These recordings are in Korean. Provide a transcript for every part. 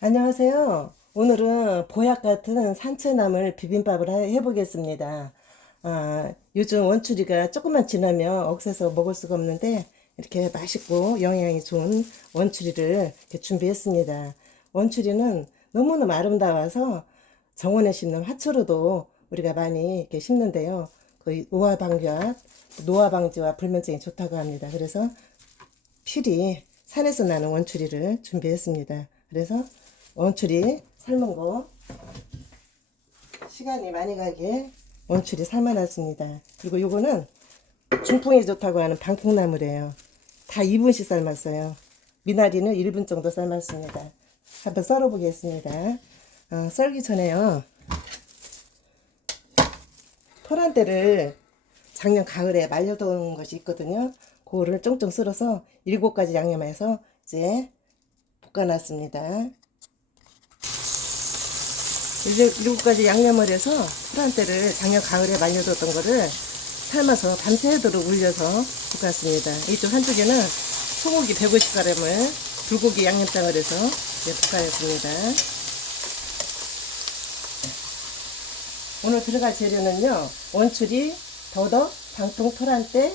안녕하세요. 오늘은 보약 같은 산채나물 비빔밥을 하- 해보겠습니다. 아, 요즘 원추리가 조금만 지나면 억세서 먹을 수가 없는데 이렇게 맛있고 영양이 좋은 원추리를 준비했습니다. 원추리는 너무너무 아름다워서 정원에 심는 화초로도 우리가 많이 이렇게 심는데요. 그 노화 방지와 노화 방지와 불면증이 좋다고 합니다. 그래서 필이 산에서 나는 원추리를 준비했습니다. 그래서 원추리 삶은 거 시간이 많이 가게 원추리 삶아놨습니다. 그리고 요거는 중풍이 좋다고 하는 방풍나물이에요. 다 2분씩 삶았어요. 미나리는 1분 정도 삶았습니다. 한번 썰어보겠습니다. 어, 썰기 전에요. 토란대를 작년 가을에 말려둔 것이 있거든요. 그거를 쫑쫑 썰어서 일곱 가지 양념해서 이제 볶아놨습니다. 이제 가지 양념을 해서 토란대를 작년 가을에 말려뒀던 거를 삶아서 밤새도록 울려서 볶았습니다. 이쪽 한쪽에는 소고기 150g을 불고기 양념장을 해서 볶아냈습니다. 오늘 들어갈 재료는요. 원추리, 더덕, 방통 토란대,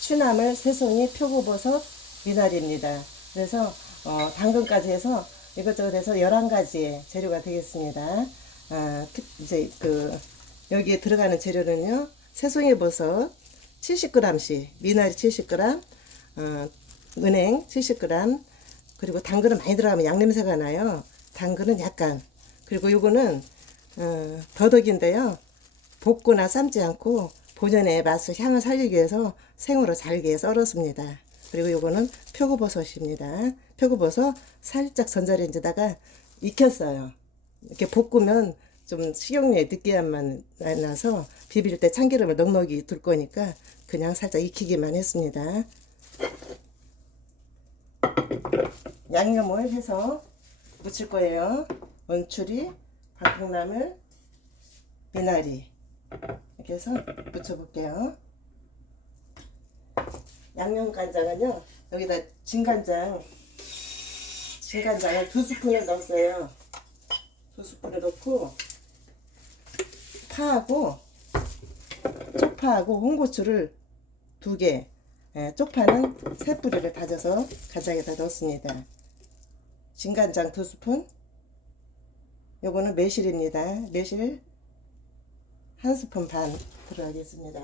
취나물, 새송이, 표고버섯, 미나리입니다. 그래서 어, 당근까지 해서 이것저것 해서 11가지의 재료가 되겠습니다. 아, 특- 이제 그 여기에 들어가는 재료는요. 새송이 버섯 70g씩, 미나리 70g, 어, 은행 70g, 그리고 당근은 많이 들어가면 양냄새가 나요. 당근은 약간. 그리고 요거는 어, 더덕인데요. 볶거나 삶지 않고 본연의 맛을 향을 살리기 위해서 생으로 잘게 썰었습니다. 그리고 요거는 표고버섯입니다. 표고버섯 살짝 전자레인지다가 익혔어요. 이렇게 볶으면 좀 식용유의 느끼한 맛 나서 비빌 때 참기름을 넉넉히 둘 거니까 그냥 살짝 익히기만 했습니다. 양념을 해서 무칠 거예요. 원추리, 방풍나물, 미나리 이렇게 해서 무쳐볼게요. 양념 간장은요 여기다 진간장 진간장을 두 스푼을 넣었어요. 두 스푼을 넣고 파하고 쪽파하고 홍고추를 두 개, 예, 쪽파는 세 뿌리를 다져서 간장에다 넣었습니다. 진간장 두 스푼, 요거는 매실입니다. 매실 한 스푼 반 들어가겠습니다.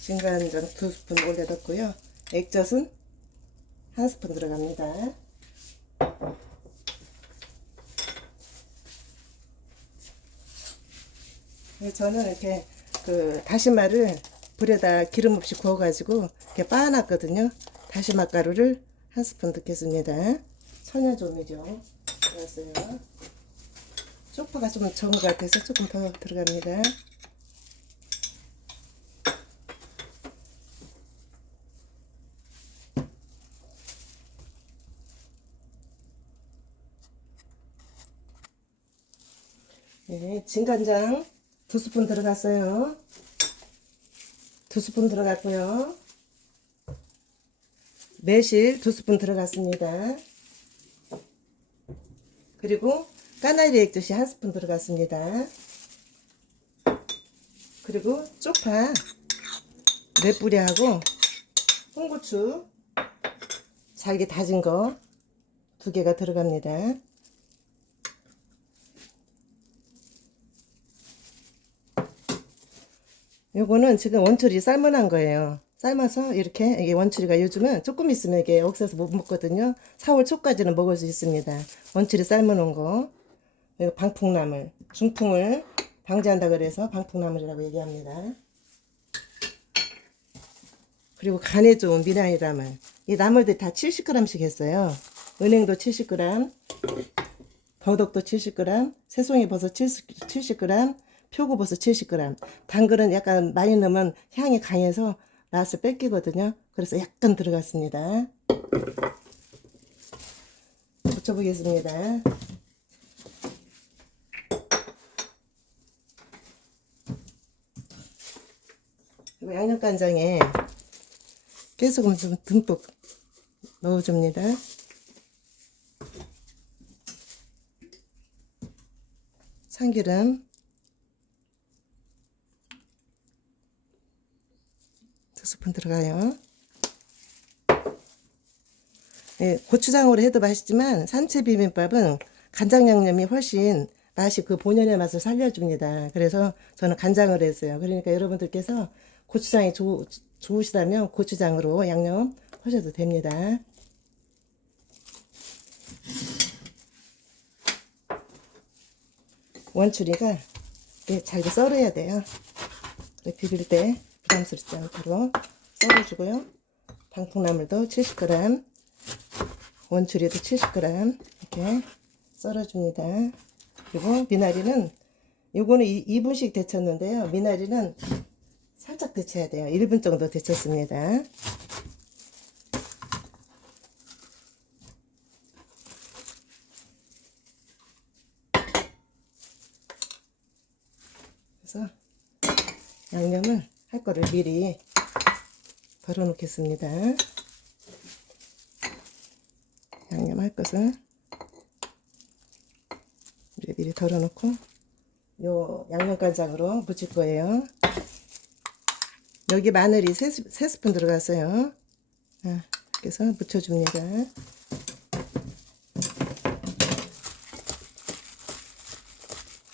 진간장 두 스푼 올려 넣고요. 액젓은 한 스푼 들어갑니다. 네, 저는 이렇게 그 다시마를 불에다 기름 없이 구워가지고 이렇게 빻아놨거든요. 다시마 가루를 한 스푼 넣겠습니다. 천연조미료 들어갔어요. 쪽파가 좀 적은 것 같아서 조금 더 들어갑니다. 네, 진간장 두 스푼 들어갔어요. 두 스푼 들어갔고요. 매실 두 스푼 들어갔습니다. 그리고 까나리 액젓이 한 스푼 들어갔습니다. 그리고 쪽파 네 뿌리하고 홍고추 잘게 다진 거 두 개가 들어갑니다. 요거는 지금 원추리 삶아난 거예요. 삶아서 이렇게 이게 원추리가 요즘은 조금 있으면 이게 억세서 못 먹거든요. 4월 초까지는 먹을 수 있습니다. 원추리 삶아놓은 거. 이거 방풍나물, 중풍을 방지한다 그래서 방풍나물이라고 얘기합니다. 그리고 간에 좋은 미나리 나물. 이 나물들 다 70g씩 했어요. 은행도 70g, 더덕도 70g, 새송이 버섯 70g, 표고버섯 70g. 당근은 약간 많이 넣으면 향이 강해서 맛을 뺏기거든요. 그래서 약간 들어갔습니다. 붙여보겠습니다. 그리고 양념간장에 깨소금 좀 듬뿍 넣어줍니다. 참기름 두 스푼 들어가요. 예, 고추장으로 해도 맛있지만 산채 비빔밥은 간장 양념이 훨씬 맛이 그 본연의 맛을 살려줍니다. 그래서 저는 간장을 했어요. 그러니까 여러분들께서 고추장이 좋, 좋으시다면 고추장으로 양념 하셔도 됩니다. 원추리가 이렇게 잘게 썰어야 돼요. 비빌 때 부담스럽지 않도록 썰어주고요. 방풍나물도 70g, 원추리도 70g 이렇게 썰어줍니다. 그리고 미나리는 요거는 2분씩 데쳤는데요. 미나리는 살짝 데쳐야 돼요. 1분 정도 데쳤습니다. 그래서 양념을 할 거를 미리 덜어 놓겠습니다. 양념 할 것을 미리 미리 덜어 놓고 요 양념간장으로 무칠 거예요. 여기 마늘이 세, 스- 세 스푼 들어갔어요. 자, 그래서 묻혀줍니다.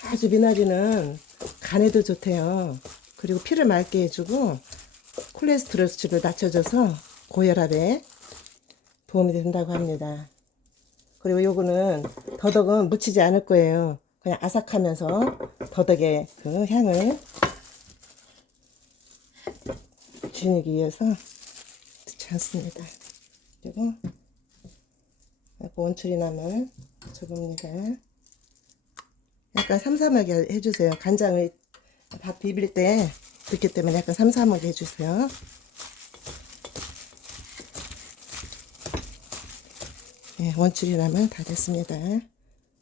아주 미나리는 간에도 좋대요. 그리고 피를 맑게 해주고 콜레스테롤 수치를 낮춰줘서 고혈압에 도움이 된다고 합니다. 그리고 요거는 더덕은 묻히지 않을 거예요. 그냥 아삭하면서 더덕의 그 향을 주기 위해서 넣지 않습니다. 그리고 원추리나물 줘봅니다. 약간 삼삼하게 해주세요. 간장을 밥 비빌 때 그렇기 때문에 약간 삼삼하게 해주세요. 네, 원추리라면 다 됐습니다.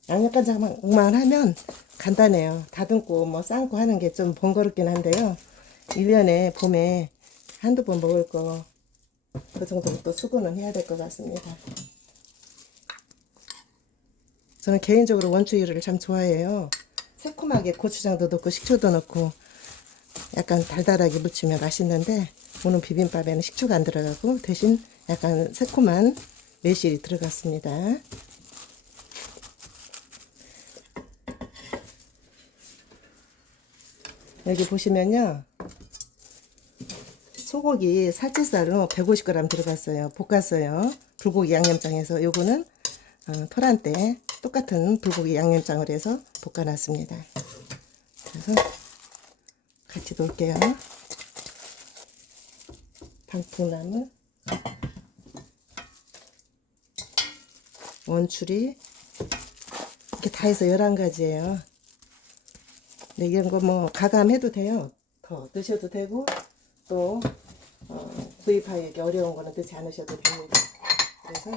양념간장만 하면 간단해요. 다듬고 뭐 삶고 하는 게 좀 번거롭긴 한데요. 1년에 봄에 한두 번 먹을 거 그 정도 또 수고는 해야 될 것 같습니다. 저는 개인적으로 원추리를 참 좋아해요. 새콤하게 고추장도 넣고 식초도 넣고 약간 달달하게 무치면 맛있는데 오늘 비빔밥에는 식초가 안 들어가고 대신 약간 새콤한 매실이 들어갔습니다. 여기 보시면요. 소고기 살치살로 150g 들어갔어요. 볶았어요. 불고기 양념장에서 요거는 어, 토란대 똑같은 불고기 양념장을 해서 볶아놨습니다. 그래서 같이 놓을게요. 방풍나물, 원추리 이렇게 다 해서 11가지예요. 네, 이런 거 뭐 가감해도 돼요. 더 넣으셔도 되고 또 어, 구입하기 어려운 거는 넣지 않으셔도 됩니다. 그래서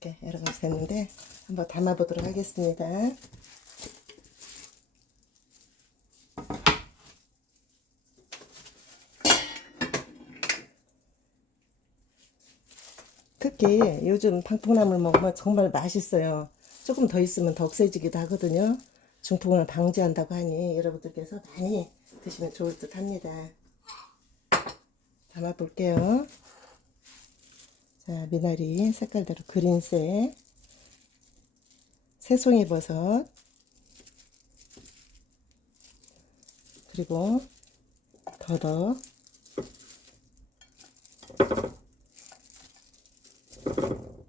이렇게 여러 가지 됐는데 한번 담아 보도록 하겠습니다. 특히 요즘 방풍나물 먹으면 정말 맛있어요. 조금 더 있으면 더 억세지기도 하거든요. 중풍을 방지한다고 하니 여러분들께서 많이 드시면 좋을 듯 합니다. 담아 볼게요. 자, 미나리 색깔대로 그린색, 새송이 버섯, 그리고 더덕,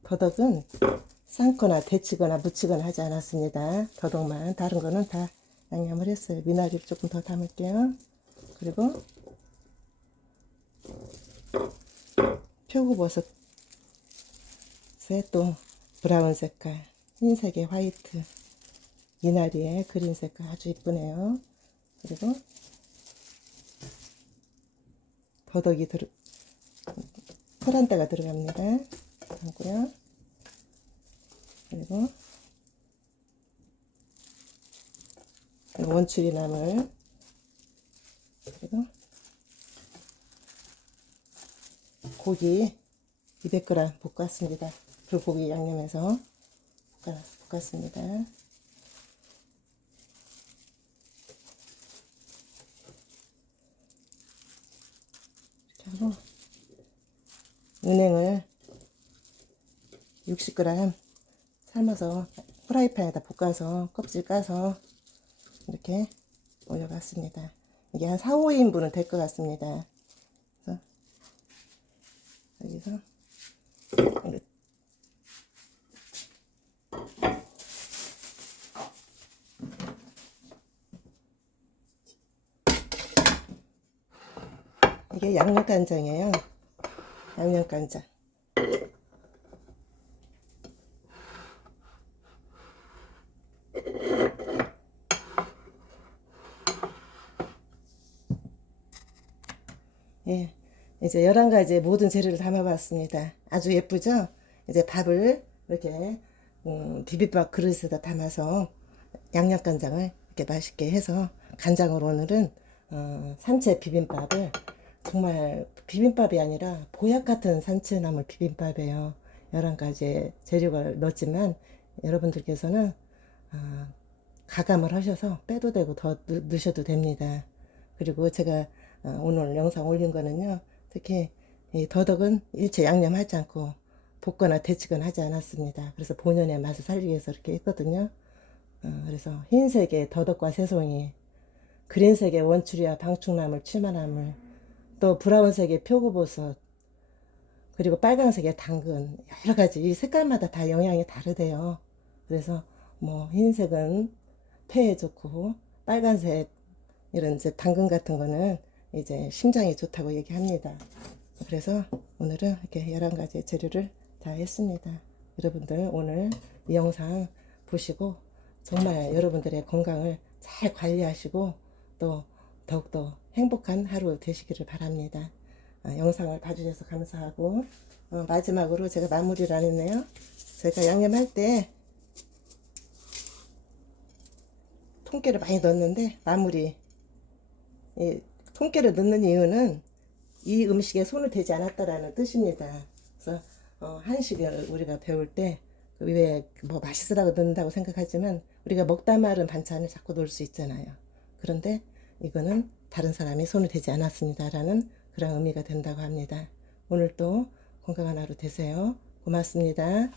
더덕은 삶거나 데치거나 무치거나 하지 않았습니다. 더덕만 다른 거는 다 양념을 했어요. 미나리 조금 더 담을게요. 그리고 표고버섯에 또 브라운 색깔, 흰색의 화이트, 미나리의 그린 색깔 아주 이쁘네요. 그리고 더덕이 들어 토란대가 들어갑니다. 하고요. 그리고 원추리 나물 그리고 고기 200g 볶았습니다. 불고기 양념해서 볶았습니다. 이렇게 하고 은행을 60g 삶아서 프라이팬에다 볶아서 껍질 까서 이렇게 올려봤습니다. 이게 한 4, 5인분은 될 것 같습니다. 그래서 여기서 이게 양념 간장이에요. 양념 간장. 예, 이제 11가지의 모든 재료를 담아봤습니다. 아주 예쁘죠? 이제 밥을 이렇게 음, 비빔밥 그릇에다 담아서 양념 간장을 이렇게 맛있게 해서 간장으로 오늘은 어, 산채 비빔밥을 정말 비빔밥이 아니라 보약 같은 산채나물 비빔밥이에요. 11가지의 재료를 넣었지만 여러분들께서는 어, 가감을 하셔서 빼도 되고 더 넣- 넣으셔도 됩니다. 그리고 제가 어, 오늘 영상 올린 거는요. 특히 이 더덕은 일체 양념하지 않고 볶거나 데치거나 하지 않았습니다. 그래서 본연의 맛을 살리기 위해서 이렇게 했거든요. 어, 그래서 흰색의 더덕과 새송이, 그린색의 원추리와 방충나물, 치마나물, 또 브라운색의 표고버섯, 그리고 빨간색의 당근, 여러 가지 이 색깔마다 다 영양이 다르대요. 그래서 뭐 흰색은 폐에 좋고 빨간색 이런 이제 당근 같은 거는 이제 심장에 좋다고 얘기합니다. 그래서 오늘은 이렇게 11가지 재료를 다 했습니다. 여러분들 오늘 이 영상 보시고 정말 여러분들의 건강을 잘 관리하시고 또 더욱더 행복한 하루 되시기를 바랍니다. 아, 영상을 봐주셔서 감사하고 어, 마지막으로 제가 마무리를 안 했네요. 제가 양념할 때 통깨를 많이 넣었는데 마무리 이 통깨를 넣는 이유는 이 음식에 손을 대지 않았다라는 뜻입니다. 그래서 어, 한식을 우리가 배울 때 왜 뭐 맛있으라고 넣는다고 생각하지만 우리가 먹다 마른 반찬을 자꾸 넣을 수 있잖아요. 그런데 이거는 다른 사람이 손을 대지 않았습니다라는 그런 의미가 된다고 합니다. 오늘 또 건강한 하루 되세요. 고맙습니다.